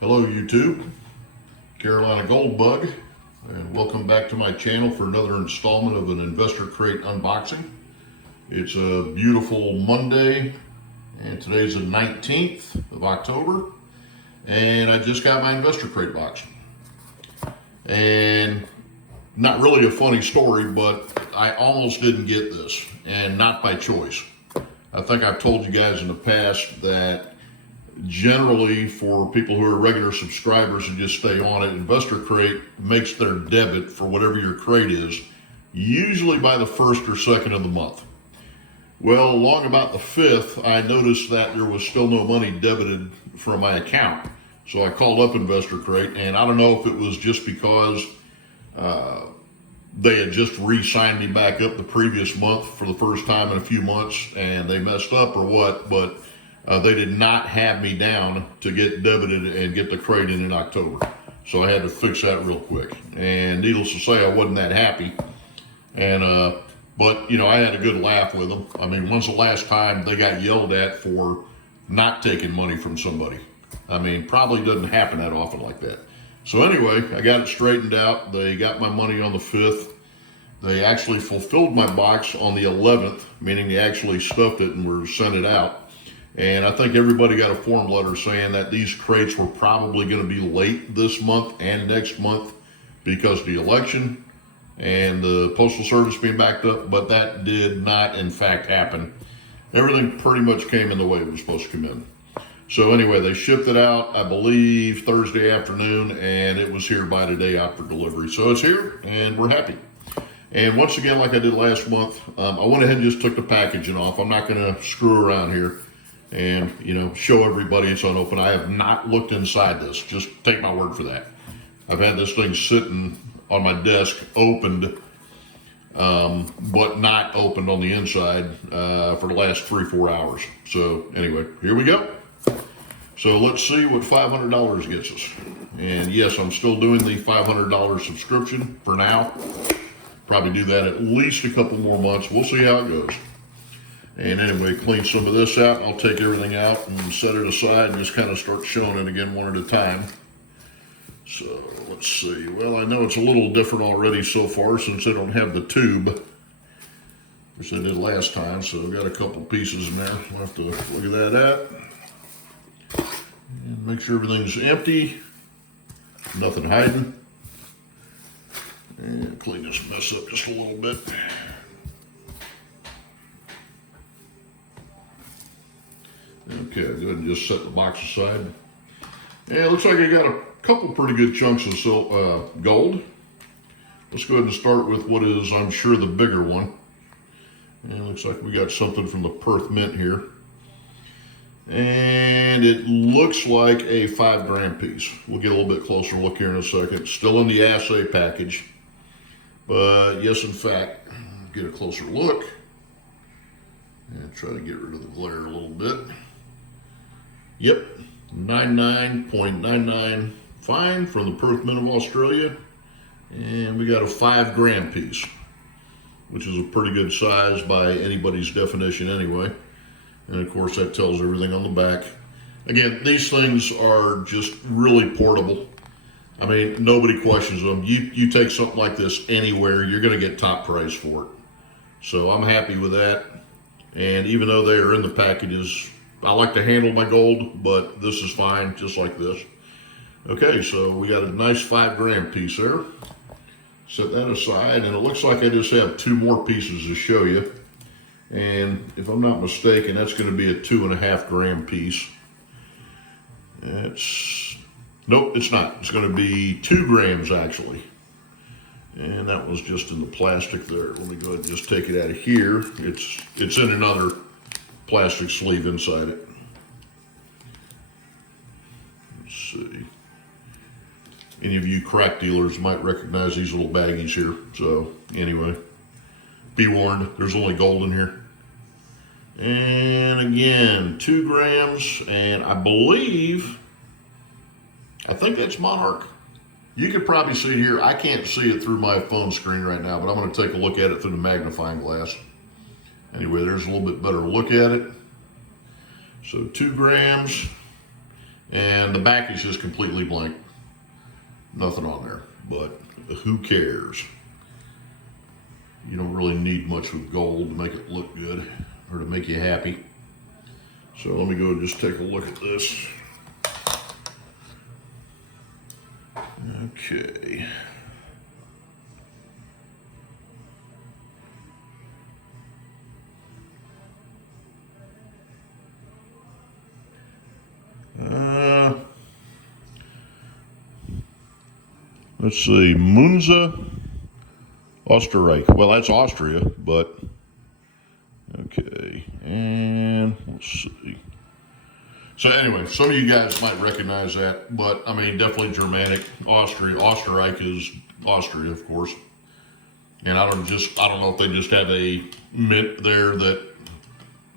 Hello YouTube, Carolina Gold Bug, and welcome back to my channel for another installment of an Investor Crate unboxing. It's a beautiful Monday, and today's the 19th of October, and I just got my Investor Crate box. And not really a funny story, but I almost didn't get this, and not by choice. I think I've told you guys in the past that generally, for people who are regular subscribers and just stay on it, Investor Crate makes their debit for whatever your crate is, usually by the 1st or 2nd of the month. Well, along about the 5th, I noticed that there was still no money debited from my account. So I called up Investor Crate, and I don't know if it was just because they had just re-signed me back up the previous month for the first time in a few months, and they messed up or what, but they did not have me down to get debited and get the crate in October. So I had to fix that real quick. And needless to say, I wasn't that happy. And but you know, I had a good laugh with them. I mean, when's the last time they got yelled at for not taking money from somebody? I mean, probably doesn't happen that often like that. So anyway, I got it straightened out. They got my money on the 5th. They actually fulfilled my box on the 11th, meaning they actually stuffed it and were sent it out. And I think everybody got a form letter saying that these crates were probably going to be late this month and next month because of the election and the Postal Service being backed up, but that did not in fact happen. Everything pretty much came in the way it was supposed to come in. So anyway, they shipped it out, I believe, Thursday afternoon, and it was here by today after delivery. So it's here, and we're happy. And once again, like I did last month, I went ahead and just took the packaging off. I'm not going to screw around here and, you know, show everybody it's unopened. I have not looked inside this. Just take my word for that. I've had this thing sitting on my desk opened, but not opened on the inside for the last 3-4 hours. So anyway, here we go. So let's see what $500 gets us. And yes, I'm still doing the $500 subscription for now. Probably do that at least a couple more months. We'll see how it goes. And anyway, clean some of this out. I'll take everything out and set it aside and just kind of start showing it again one at a time. So let's see. Well, I know it's a little different already so far since I don't have the tube, which I did last time. So I've got a couple pieces in there. I'll have to look at that. And make sure everything's empty. Nothing hiding. And clean this mess up just a little bit. Okay, I'll go ahead and just set the box aside. And it looks like I got a couple pretty good chunks of gold. Let's go ahead and start with what is, I'm sure, the bigger one. And it looks like we got something from the Perth Mint here. And it looks like a 5-gram piece. We'll get a little bit closer look here in a second. Still in the assay package. But yes, in fact, get a closer look. And try to get rid of the glare a little bit. Yep, 99.99 fine from the Perth Mint of Australia. And we got a 5-gram piece, which is a pretty good size by anybody's definition anyway. And of course that tells everything on the back. Again, these things are just really portable. I mean, nobody questions them. You take something like this anywhere, you're gonna get top price for it. So I'm happy with that. And even though they are in the packages, I like to handle my gold, but this is fine, just like this. Okay, so we got a nice 5-gram piece there. Set that aside, and it looks like I just have 2 more pieces to show you. And if I'm not mistaken, that's going to be a 2.5-gram piece. Nope, it's not. It's going to be 2 grams actually. And that was just in the plastic there. Let me go ahead and just take it out of here. It's in another plastic sleeve inside it. Let's see. Any of you crack dealers might recognize these little baggies here. So anyway, be warned, there's only gold in here. And again, 2 grams, and I think that's Monarch. You could probably see it here. I can't see it through my phone screen right now, but I'm going to take a look at it through the magnifying glass. Anyway, there's a little bit better look at it. So 2 grams. And the back is just completely blank. Nothing on there, but who cares? You don't really need much with gold to make it look good or to make you happy. So let me go and just take a look at this. Okay. Let's see, Munza, Österreich. Well, that's Austria, but okay. And let's see. So anyway, some of you guys might recognize that, but I mean, definitely Germanic. Austria, Österreich is Austria, of course. And I don't know if they just have a mint there that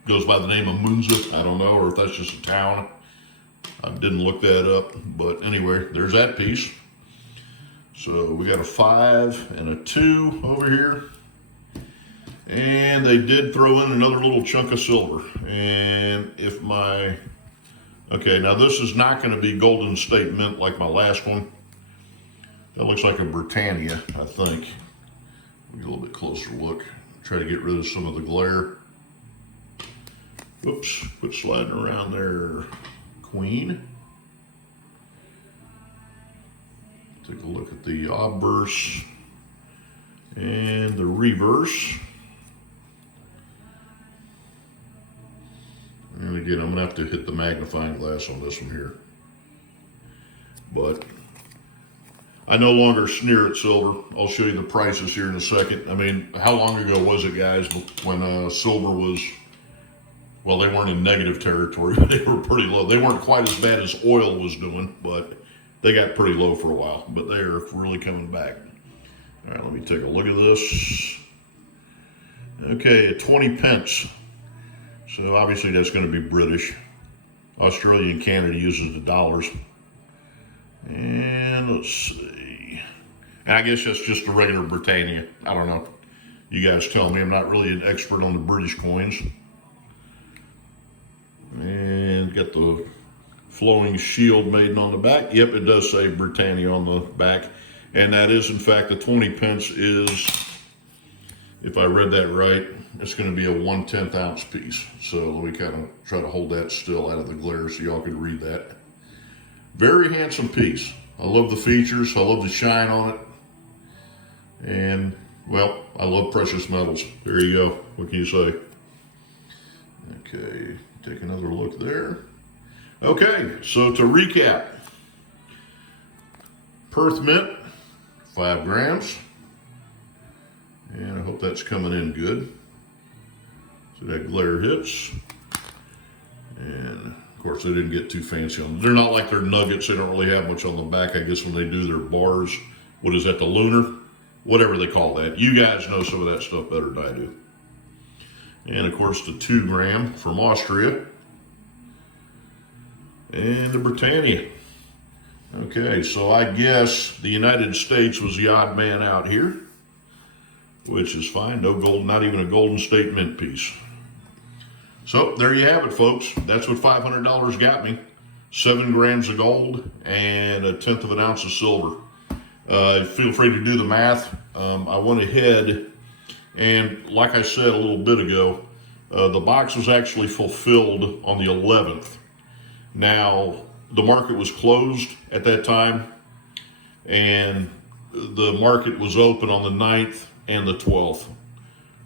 goes by the name of Munza. I don't know, or if that's just a town. I didn't look that up, but anyway, there's that piece. So we got a 5 and a 2 over here. And they did throw in another little chunk of silver. And if my, okay, now this is not going to be Golden State Mint like my last one. That looks like a Britannia, I think. We'll get a little bit closer look. Try to get rid of some of the glare. Whoops, quit sliding around there, Queen. Take a look at the obverse and the reverse. And again, I'm gonna have to hit the magnifying glass on this one here. But I no longer sneer at silver. I'll show you the prices here in a second. I mean, how long ago was it, guys, when silver was, well, they weren't in negative territory, but they were pretty low. They weren't quite as bad as oil was doing, but they got pretty low for a while, but they are really coming back. All right, let me take a look at this. Okay, 20 pence. So obviously that's going to be British. Australia and Canada uses the dollars. And let's see. And I guess that's just a regular Britannia. I don't know. You guys tell me. I'm not really an expert on the British coins. And got the flowing shield maiden on the back. Yep, it does say Britannia on the back. And that is, in fact, the 20 pence is, if I read that right, it's going to be a 1/10 ounce piece. So let me kind of try to hold that still out of the glare so y'all can read that. Very handsome piece. I love the features. I love the shine on it. And, well, I love precious metals. There you go. What can you say? Okay, take another look there. Okay, so to recap, Perth Mint, 5 grams. And I hope that's coming in good. So that glare hits. And of course, they didn't get too fancy on them. They're not like their nuggets. They don't really have much on the back. I guess when they do their bars, what is that, the lunar? Whatever they call that. You guys know some of that stuff better than I do. And of course, the 2 gram from Austria. And the Britannia. Okay, so I guess the United States was the odd man out here, which is fine. No gold, not even a Golden State Mint piece. So there you have it, folks. That's what $500 got me. 7 grams of gold and 1/10 of an ounce of silver. Feel free to do the math. I went ahead and, like I said a little bit ago, the box was actually fulfilled on the 11th. Now, the market was closed at that time, and the market was open on the 9th and the 12th.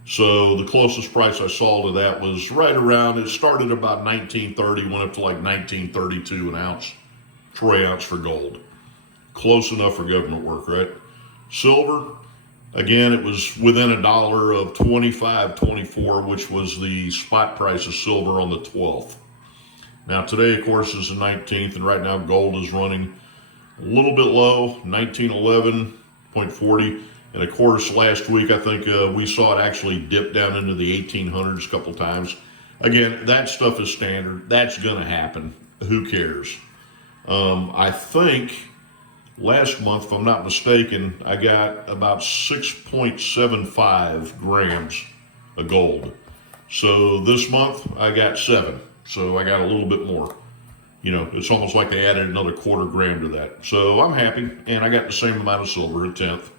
So the closest price I saw to that was right around, it started about 1930, went up to like 1932 an ounce, troy ounce for gold. Close enough for government work, right? Silver, again, it was within $1 of 25.24, which was the spot price of silver on the 12th. Now today, of course, is the 19th, and right now gold is running a little bit low, 1911.40. And of course, last week, I think we saw it actually dip down into the 1800s a couple times. Again, that stuff is standard. That's going to happen. Who cares? I think last month, if I'm not mistaken, I got about 6.75 grams of gold. So this month, I got 7. So I got a little bit more. You know, it's almost like they added another $250,000 to that. So I'm happy, and I got the same amount of silver, a tenth.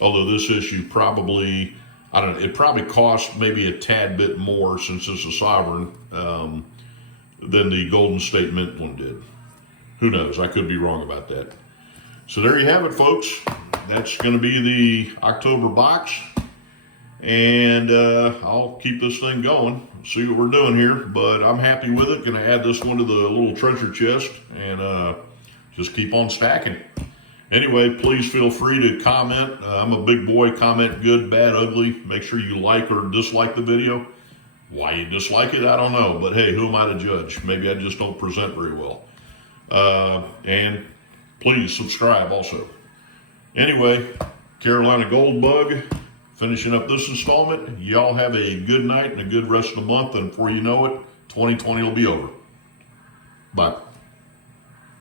Although this issue probably, I don't know, it probably cost maybe a tad bit more since it's a sovereign than the Golden State Mint one did. Who knows? I could be wrong about that. So there you have it, folks. That's going to be the October box. And I'll keep this thing going, see what we're doing here. But I'm happy with it. Going to add this one to the little treasure chest and just keep on stacking. Anyway, please feel free to comment. I'm a big boy. Comment good, bad, ugly. Make sure you like or dislike the video. Why you dislike it, I don't know. But hey, who am I to judge? Maybe I just don't present very well. And please subscribe also. Anyway, Carolina Gold Bug, finishing up this installment. Y'all have a good night and a good rest of the month. And before you know it, 2020 will be over. Bye.